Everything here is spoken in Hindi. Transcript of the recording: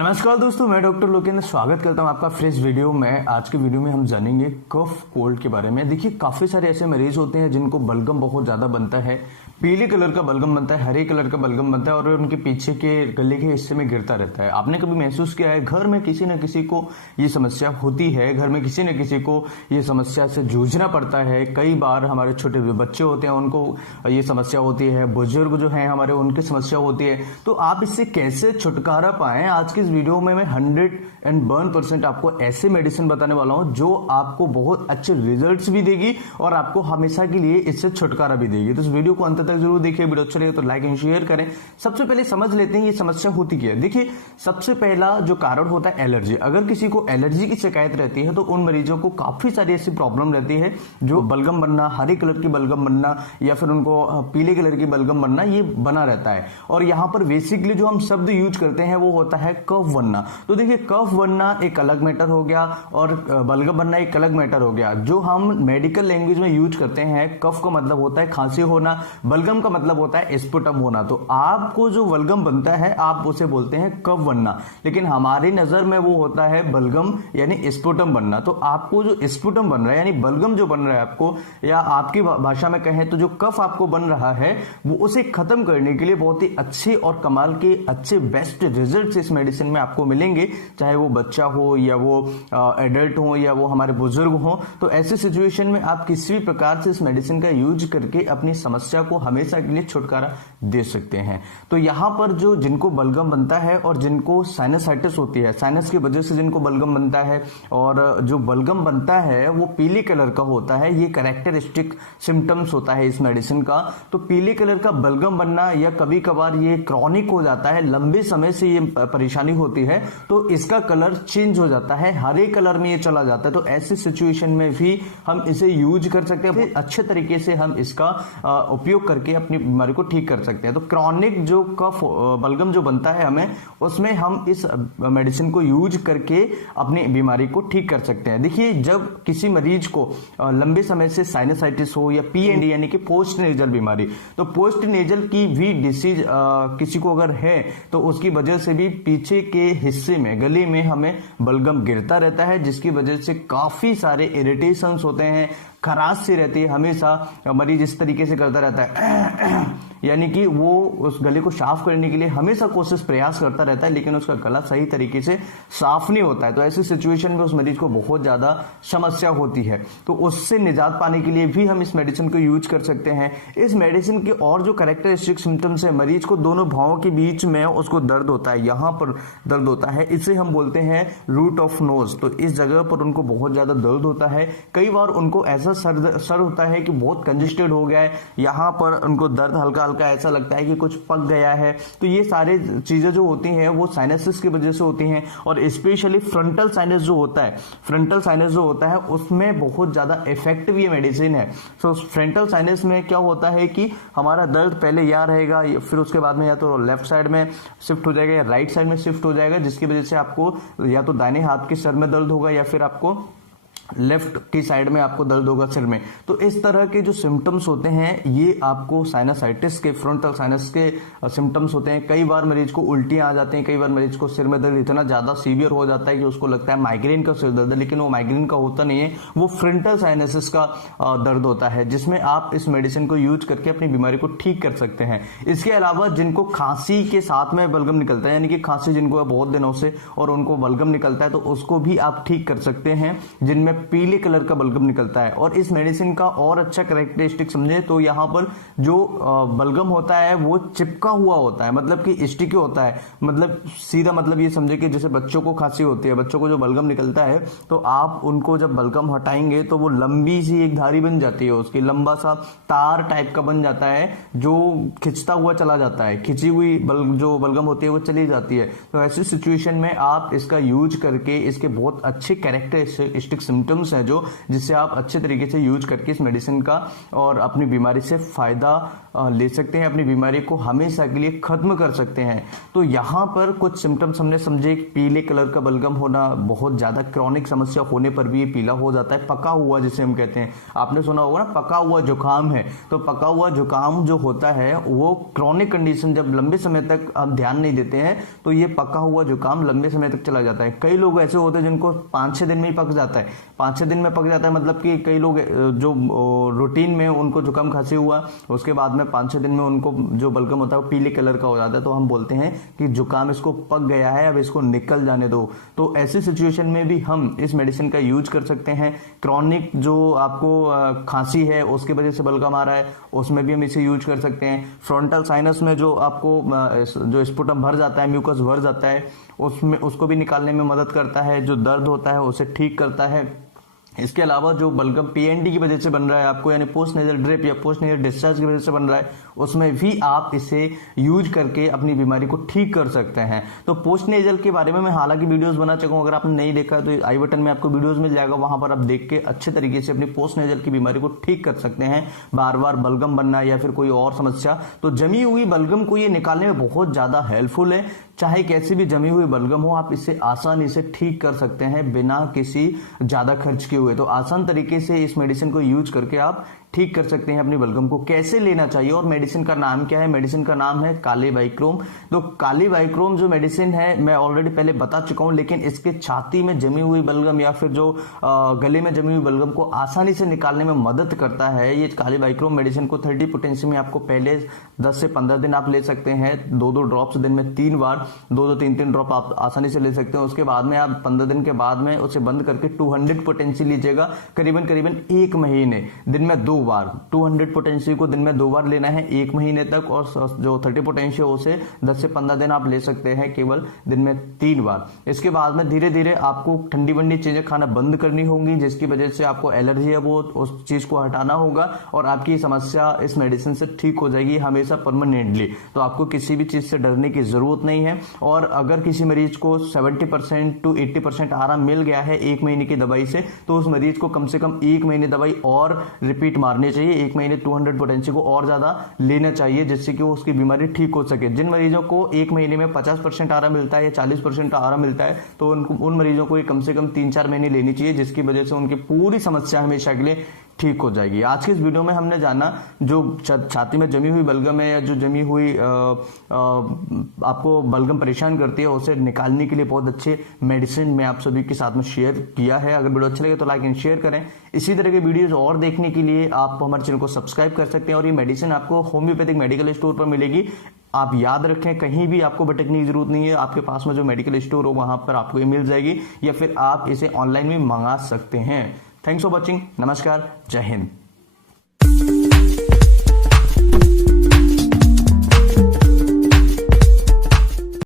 नमस्कार दोस्तों, मैं डॉक्टर लोकेंद्र स्वागत करता हूं आपका फ्रेश वीडियो में। आज के वीडियो में हम जानेंगे कफ कोल्ड के बारे में। देखिए, काफी सारे ऐसे मरीज होते हैं जिनको बलगम बहुत ज्यादा बनता है। पीले कलर का बलगम बनता है, हरे कलर का बलगम बनता है और उनके पीछे के गले के हिस्से में गिरता रहता है। आपने कभी महसूस किया है घर में किसी न किसी को ये समस्या होती है, घर में किसी न किसी को ये समस्या से जूझना पड़ता है। कई बार हमारे छोटे बच्चे होते हैं, उनको ये समस्या होती है, बुजुर्ग जो हैं हमारे, उनकी समस्या होती है। तो आप इससे कैसे छुटकारा पाएं, आज के इस वीडियो में मैं 101% आपको ऐसे मेडिसिन बताने वाला हूं जो आपको बहुत अच्छे रिजल्ट्स भी देगी और आपको हमेशा के लिए इससे छुटकारा भी देगी। तो इस वीडियो को अंत तक जरूर देखिए। वीडियो अच्छा लगे तो लाइक एंड शेयर करें। सबसे पहले समझ लेते हैं ये समस्या होती क्या है। देखिए, सबसे पहला जो कारण होता है एलर्जी। अगर किसी को एलर्जी की शिकायत रहती है तो उन मरीजों को काफी सारी ऐसी प्रॉब्लम रहती है, जो बलगम बनना, हरे कलर की बलगम बनना या फिर उनको पीले कलर की बलगम बनना, ये बना रहता है। और यहां पर बेसिकली जो हम शब्द यूज करते हैं वो होता है कफ बनना। तो देखिए, कफ बनना एक अलग मैटर हो गया और बलगम बनना एक अलग मैटर हो गया। जो हम मेडिकल लैंग्वेज में यूज करते हैं, कफ का मतलब होता है खांसी होना, बलगम का मतलब होता है स्पुटम होना। तो आपको जो बलगम बनता है आप उसे बोलते हैं कफ बनना, लेकिन हमारी नजर में वो होता है बलगम यानी स्पुटम बनना। तो आपको जो स्पुटम बन रहा है यानी बलगम जो बन रहा है आपको, या आपकी भाषा में कहें तो जो कफ आपको बन रहा है, वो उसे खत्म करने के लिए बहुत ही अच्छे और कमाल के अच्छे बेस्ट रिजल्ट इस मेडिसिन में आपको मिलेंगे। चाहे वो बच्चा हो या वो एडल्ट हो या वो हमारे बुजुर्ग हो, तो ऐसे सिचुएशन में आप किसी भी प्रकार से इस मेडिसिन का यूज करके अपनी समस्या को हमेशा के लिए छुटकारा दे सकते हैं। तो यहां पर जो जिनको बलगम बनता है और जिनको साइनसाइटिस होती है, साइनस की वजह से जिनको बलगम बनता है, और जो बलगम बनता है वो पीले कलर का होता है, ये कैरेक्टरिस्टिक सिम्टम्स होता है इस मेडिसिन का। तो पीले कलर का बलगम बनना या कभी कभार ये क्रॉनिक हो जाता है, लंबे समय से ये परेशानी होती है, तो इसका कलर चेंज हो जाता है, हरे कलर में ये चला जाता है। तो ऐसी सिचुएशन में भी हम इसे यूज कर सकते हैं। बहुत अच्छे तरीके से हम इसका उपयोग करके अपनी बीमारी को ठीक कर सकते हैं। तो क्रॉनिक जो कफ बलगम जो बनता है हमें, उसमें हम इस मेडिसिन को यूज करके अपनी बीमारी को ठीक कर सकते हैं। देखिए, जब किसी मरीज को लंबे समय से साइनसाइटिस हो या पीएनडी यानी कि पोस्ट नेजल बीमारी, तो पोस्ट नेजल की भी डिसीज किसी को अगर है तो उसकी वजह से भी पीछे के हिस्से में, गले में हमें बलगम गिरता रहता है, जिसकी वजह से काफी सारे इरिटेशंस होते हैं, खराश सी रहती है। हमेशा मरीज इस तरीके से करता रहता है यानी कि वो उस गले को साफ करने के लिए हमेशा कोशिश प्रयास करता रहता है, लेकिन उसका गला सही तरीके से साफ नहीं होता है। तो ऐसी सिचुएशन में उस मरीज को बहुत ज्यादा समस्या होती है। तो उससे निजात पाने के लिए भी हम इस मेडिसिन को यूज कर सकते हैं। इस मेडिसिन के और जो कैरेक्टरिस्टिक सिम्टम्स है, मरीज को दोनों भावों के बीच में उसको दर्द होता है, यहाँ पर दर्द होता है, इसे हम बोलते हैं रूट ऑफ नोज। तो इस जगह पर उनको बहुत ज्यादा दर्द होता है। कई बार उनको ऐसा सर होता है कि बहुत कंजेस्टेड हो गया है, यहाँ पर उनको दर्द हल्का हल्का ऐसा लगता है कि कुछ पक गया है। तो ये सारे चीजें जो होती हैं वो साइनसिस की वजह से होती हैं। और स्पेशली फ्रंटल साइनस जो होता है, फ्रंटल साइनस जो होता है उसमें बहुत ज्यादा इफेक्टिव ये मेडिसिन है। तो फ्रंटल साइनस में क्या होता है कि हमारा दर्द पहले यहाँ रहेगा, फिर उसके बाद में या तो लेफ्ट साइड में शिफ्ट हो जाएगा या राइट साइड में शिफ्ट हो जाएगा, जिसकी वजह से आपको या तो दाहिने हाथ के सर में दर्द होगा या फिर आपको लेफ्ट की साइड में आपको दर्द होगा सिर में। तो इस तरह के जो सिम्टम्स होते हैं ये आपको साइनसाइटिस के, फ्रंटल साइनस के सिम्टम्स होते हैं। कई बार मरीज को उल्टियां आ जाते हैं, कई बार मरीज को सिर में दर्द इतना ज्यादा सीवियर हो जाता है कि उसको लगता है माइग्रेन का सिर दर्द है, लेकिन वो माइग्रेन का होता नहीं है, वो फ्रंटल साइनसिस का दर्द होता है, जिसमें आप इस मेडिसिन को यूज करके अपनी बीमारी को ठीक कर सकते हैं। इसके अलावा जिनको खांसी के साथ में बलगम निकलता है, यानी कि खांसी जिनको बहुत दिनों से और उनको बलगम निकलता है, तो उसको भी आप ठीक कर सकते हैं, जिनमें पीले कलर का बलगम निकलता है। और इस मेडिसिन का और अच्छा कैरेक्टरिस्टिक समझे तो यहाँ पर जो बलगम होता है वो चिपका हुआ होता है, मतलब कि स्टिकी होता है। मतलब सीधा मतलब ये समझे कि जैसे बच्चों को खांसी होती है, बच्चों को जो बलगम निकलता है, तो आप उनको जब बलगम हटाएंगे तो वो लंबी सी एक धारी बन जाती है, उसकी लंबा सा तार टाइप का बन जाता है जो खिंचता हुआ चला जाता है, खिंची हुई जो बलगम होती है वो चली जाती है। तो ऐसी सिचुएशन में आप इसका यूज करके इसके बहुत अच्छे कैरेक्टरिस्टिक सिम्टम सिम्टम्स हैं जो, जिससे आप अच्छे तरीके से यूज करके इस मेडिसिन का और अपनी बीमारी से फायदा ले सकते हैं, अपनी बीमारी को हमेशा के लिए खत्म कर सकते हैं। तो यहाँ पर कुछ सिम्टम्स हमने समझे। पीले कलर का बलगम होना, बहुत ज्यादा क्रॉनिक समस्या होने पर भी ये पीला हो जाता है, पका हुआ जिसे हम कहते हैं। आपने सुना होगा ना, पका हुआ जुकाम है। तो पका हुआ जुकाम जो होता है वो क्रॉनिक कंडीशन, जब लंबे समय तक हम ध्यान नहीं देते हैं तो ये पका हुआ जुकाम लंबे समय तक चला जाता है। कई लोग ऐसे होते हैं जिनको 5-6 दिन में ही पक जाता है। 5-6 दिन में पक जाता है मतलब कि कई लोग जो रूटीन में उनको जुकाम खांसी हुआ, उसके बाद में 5-6 दिन में उनको जो बलगम होता है वो पीले कलर का हो जाता है। तो हम बोलते हैं कि जुकाम इसको पक गया है, अब इसको निकल जाने दो। तो ऐसी सिचुएशन में भी हम इस मेडिसिन का यूज कर सकते हैं। क्रॉनिक जो आपको खांसी है उसकी वजह से बलगम आ रहा है, उसमें भी हम इसे यूज कर सकते हैं। फ्रंटल साइनस में जो आपको जो स्पुटम भर जाता है, म्यूकस भर जाता है, उसमें उसको भी निकालने में मदद करता है। जो दर्द होता है उसे ठीक करता है। इसके अलावा जो बलगम पीएनडी की वजह से बन रहा है आपको, यानी पोस्ट नेजल ड्रिप या पोस्ट नेजल डिस्चार्ज की वजह से बन रहा है, उसमें भी आप इसे यूज करके अपनी बीमारी को ठीक कर सकते हैं। तो पोस्ट नेजल के बारे में मैं हालांकि वीडियोस बना चुका हूं, अगर आपने नहीं देखा है तो आई बटन में आपको वीडियोस मिल जाएगा, वहां पर आप देख के अच्छे तरीके से अपनी पोस्ट नेजल की बीमारी को ठीक कर सकते हैं। बार बार बलगम बनना या फिर कोई और समस्या, तो जमी हुई बलगम को ये निकालने में बहुत ज्यादा हेल्पफुल है। चाहे कैसी भी जमी हुई बलगम हो, आप इसे आसानी से ठीक कर सकते हैं बिना किसी ज्यादा खर्च किए हुए। तो आसान तरीके से इस मेडिसिन को यूज करके आप ठीक कर सकते हैं अपनी बलगम को। कैसे लेना चाहिए और मेडिसिन का नाम क्या है? मेडिसिन का नाम है कालीबाइक्रोम। तो कालीबाइक्रोम जो मेडिसिन है मैं ऑलरेडी पहले बता चुका हूं, लेकिन इसके छाती में जमी हुई बलगम या फिर जो गले में जमी हुई बलगम को आसानी से निकालने में मदद करता है। ये कालीबाइक्रोम मेडिसिन को 30 पोटेंसी में आपको पहले 10 से 15 दिन आप ले सकते हैं, 2-2 ड्रॉप्स दिन में 3 बार, 2-2 3-3 ड्रॉप आप आसानी से ले सकते हैं। उसके बाद में आप 15 दिन के बाद में उसे बंद करके 200 पोटेंसी लीजिएगा, करीबन 1 महीने, दिन में 2 बार। 200 पोटेंसी को दिन में 2 बार लेना है 1 महीने तक, और जो 30 पोटेंसी है उसे 10 से 15 दिन आप ले सकते हैं केवल दिन में 3 बार। इसके बाद में धीरे धीरे आपको ठंडी वंडी चीजें खाना बंद करनी होंगी, जिसकी वजह से आपको एलर्जी है वो उस चीज को हटाना होगा और आपकी समस्या इस मेडिसिन से ठीक हो जाएगी हमेशा परमानेंटली। तो आपको किसी भी चीज से डरने की जरूरत नहीं है। और अगर किसी मरीज को 70% to 80% आराम मिल गया है 1 महीने की दवाई से, तो उस मरीज को कम से कम 1 महीने दवाई और रिपीट मारनी चाहिए। 1 महीने 200 पोटेंसी को और ज्यादा लेना चाहिए, जिससे कि वो उसकी बीमारी ठीक हो सके। जिन मरीजों को 1 महीने में 50% आराम मिलता है या 40% आराम मिलता है, तो उन मरीजों को कम से कम 3-4 महीने लेनी चाहिए, जिसकी वजह से उनकी पूरी समस्या हमेशा के लिए ठीक हो जाएगी। आज के इस वीडियो में हमने जाना जो छाती में जमी हुई बलगम है या जो जमी हुई आपको बलगम परेशान करती है, उसे निकालने के लिए बहुत अच्छे मेडिसिन मैं आप सभी के साथ में शेयर किया है। अगर वीडियो अच्छा लगे तो लाइक एंड शेयर करें। इसी तरह के वीडियोस और देखने के लिए आप हमारे चैनल को सब्सक्राइब कर सकते हैं। और ये मेडिसिन आपको होम्योपैथिक मेडिकल स्टोर पर मिलेगी। आप याद रखें, कहीं भी आपको भटकने की जरूरत नहीं है, आपके पास में जो मेडिकल स्टोर हो वहां पर आपको ये मिल जाएगी, या फिर आप इसे ऑनलाइन भी मंगा सकते हैं। Thanks for watching. नमस्कार, जय हिंद।